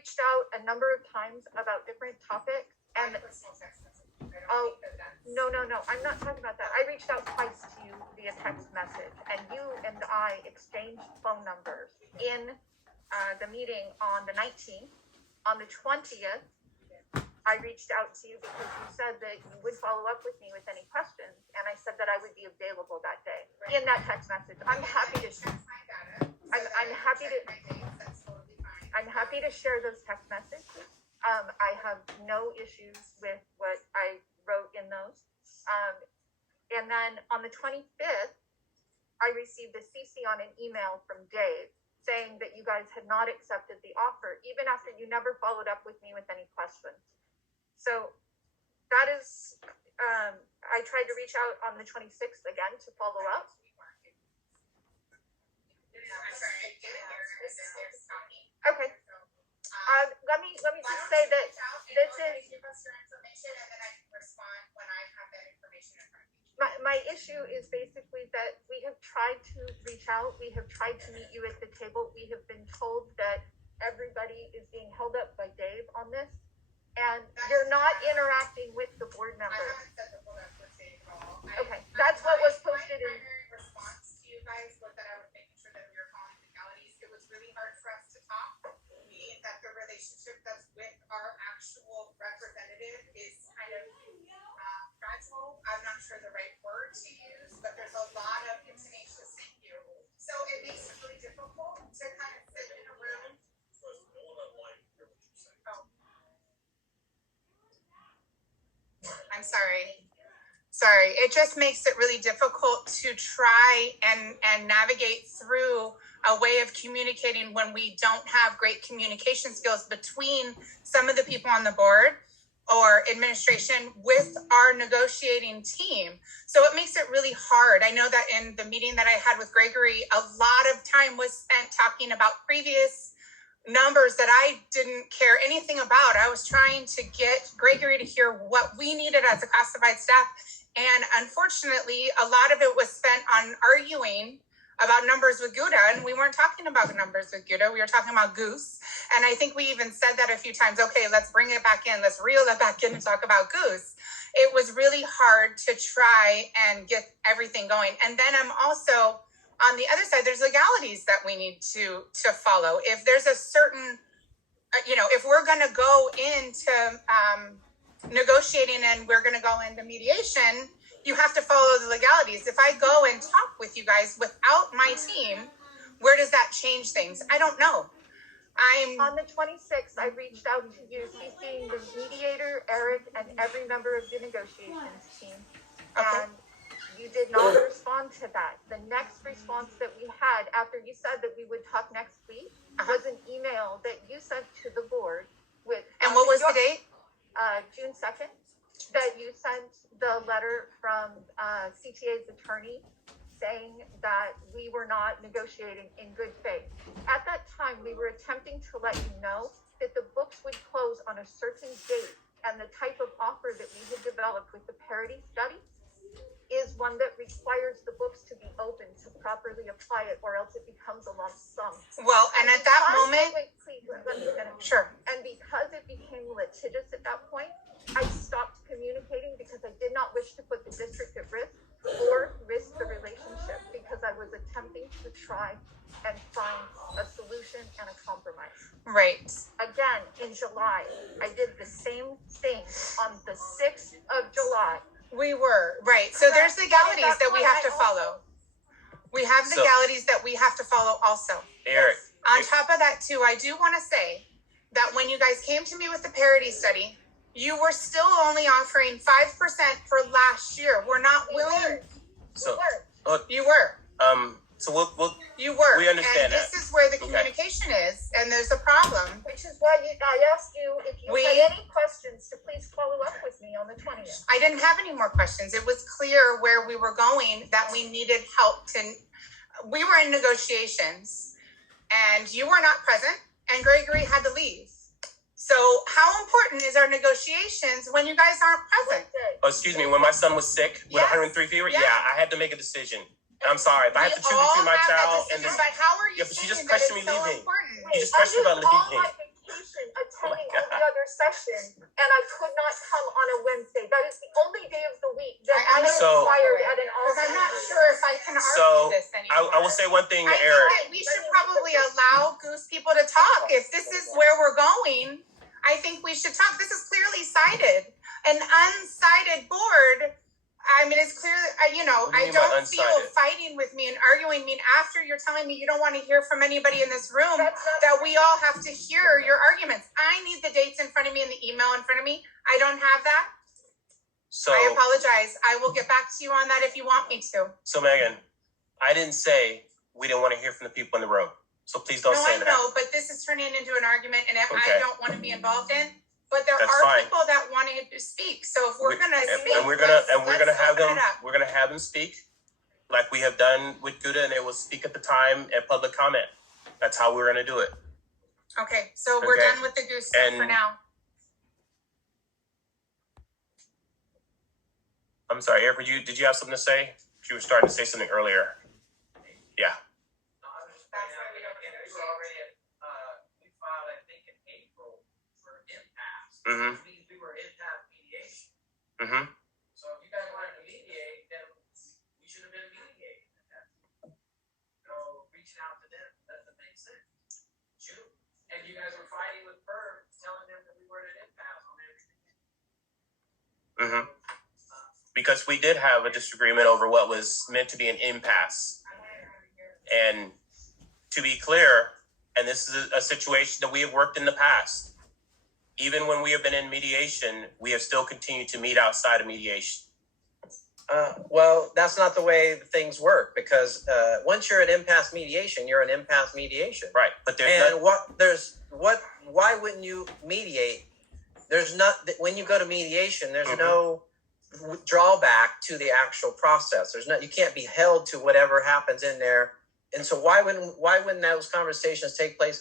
reached out a number of times about different topics, and oh, no, I'm not talking about that. I reached out twice to you via text message, and you and I exchanged phone numbers in the meeting on the 19th. On the 20th, I reached out to you because you said that you would follow up with me with any questions, and I said that I would be available that day in that text message. I'm happy to share those text messages. I have no issues with what I wrote in those. And then on the 25th, I received a CC on an email from Dave saying that you guys had not accepted the offer, even after you never followed up with me with any questions. So that is, I tried to reach out on the 26th again to follow up. Okay. Let me just say that this is my issue is basically that we have tried to reach out, we have tried to meet you at the table, we have been told that everybody is being held up by Dave on this, and you're not interacting with the board members. I haven't said the hold up with Dave at all. Okay, that's what was posted in. My primary response to you guys was that I was making sure that we were following legalities. It was really hard for us to talk, meaning that the relationship that's with our actual representative is kind of fragile. I'm not sure the right word to use, but there's a lot of intonation here. So it makes it really difficult to kind of sit in a room. I'm sorry. It just makes it really difficult to try and navigate through a way of communicating when we don't have great communication skills between some of the people on the board or administration with our negotiating team. So it makes it really hard. I know that in the meeting that I had with Gregory, a lot of time was spent talking about previous numbers that I didn't care anything about. I was trying to get Gregory to hear what we needed as a classified staff. And unfortunately, a lot of it was spent on arguing about numbers with Gouda, and we weren't talking about numbers with Gouda, we were talking about Goose. And I think we even said that a few times, okay, let's bring it back in, let's reel it back in and talk about Goose. It was really hard to try and get everything going. And then I'm also, on the other side, there's legalities that we need to follow. If there's a certain, if we're gonna go into negotiating and we're gonna go into mediation, you have to follow the legalities. If I go and talk with you guys without my team, where does that change things? I don't know. On the 26th, I reached out to you, CCing the mediator, Eric, and every member of the negotiations team. Okay. And you did not respond to that. The next response that we had after you said that we would talk next week was an email that you sent to the board with. And what was the date? June 2nd. That you sent the letter from CTA's attorney saying that we were not negotiating in good faith. At that time, we were attempting to let you know that the books would close on a certain date, and the type of offer that we had developed with the parity study is one that requires the books to be open to properly apply it, or else it becomes a lump sum. Well, and at that moment, please, let me finish. Sure. And because it became litigious at that point, I stopped communicating because I did not wish to put the district at risk or risk the relationship, because I was attempting to try and find a solution and a compromise. Right. Again, in July, I did the same thing on the 6th of July. We were, right. So there's legalities that we have to follow. We have legalities that we have to follow also. Eric. On top of that too, I do want to say that when you guys came to me with the parity study, you were still only offering 5% for last year. We're not willing. You were. So we'll you were. We understand and that. This is where the communication is, and there's a problem. Which is why I asked you if you had any questions to please follow up with me on the 20th. I didn't have any more questions. It was clear where we were going, that we needed help we were in negotiations, and you were not present, and Gregory had to leave. So how important is our negotiations when you guys aren't present? Oh, excuse me, when my son was sick with 103 fever, I had to make a decision. I'm sorry, if I have to choose between my child and this. But how are you but she just questioned me leaving. Important? You just questioned about leaving. I session and I could not come on a Wednesday. That is the only day of the week that I am So- required at an Because I'm not all-time. sure if I can argue So, this anymore. I will say one thing, I think Eric. that we should probably allow Goose people to talk. If this is where we're going, I think we should talk. This is clearly cited. An unsighted board, I mean, it's clear, What do you I mean by don't feel unsighted? fighting with me and arguing me after you're telling me you don't want to hear from anybody in this room, That's not that we all have to hear your arguments. I need the dates in front of me and the email in front of me. I don't have that. So, I apologize. I will get back to you on that if you want me to. so Megan, I didn't say we didn't want to hear from the people in the room. So please don't No, say I that. know, but this is turning into an argument and I Okay. don't want to be involved in. But there That's are fine. people that wanted to speak. So if we're gonna speak, And we're gonna let's have open them. it up. We're gonna have them speak, like we have done with Gouda, and they will speak at the time at public comment. That's how we're gonna do it. Okay, so we're Okay. done with the goose stuff for And- now. I'm sorry, Eric. Did you have something to say? You were starting to say something earlier. Yeah. That's why we don't get it. We were already at, we filed, I think, in April for impasse. Mhm. Which means we were impasse mediation. Mm-hmm. So if you guys wanted to mediate, then we should have been mediating at that point. So reaching out to them doesn't make sense. June. And you guys were fighting with Bird, telling them that we were at an impasse on everything. Mm-hmm. Because we did have a disagreement over what was meant to be an impasse. And to be clear, and this is a situation that we have worked in the past, even when we have been in mediation, we have still continued to meet outside of mediation. Well, that's not the way things work, because once you're in impasse mediation, you're in impasse mediation. Right. But there's And why wouldn't you mediate? There's not, when you go to mediation, there's Mhm. no drawback to the actual process. You can't be held to whatever happens in there. And so why wouldn't those conversations take place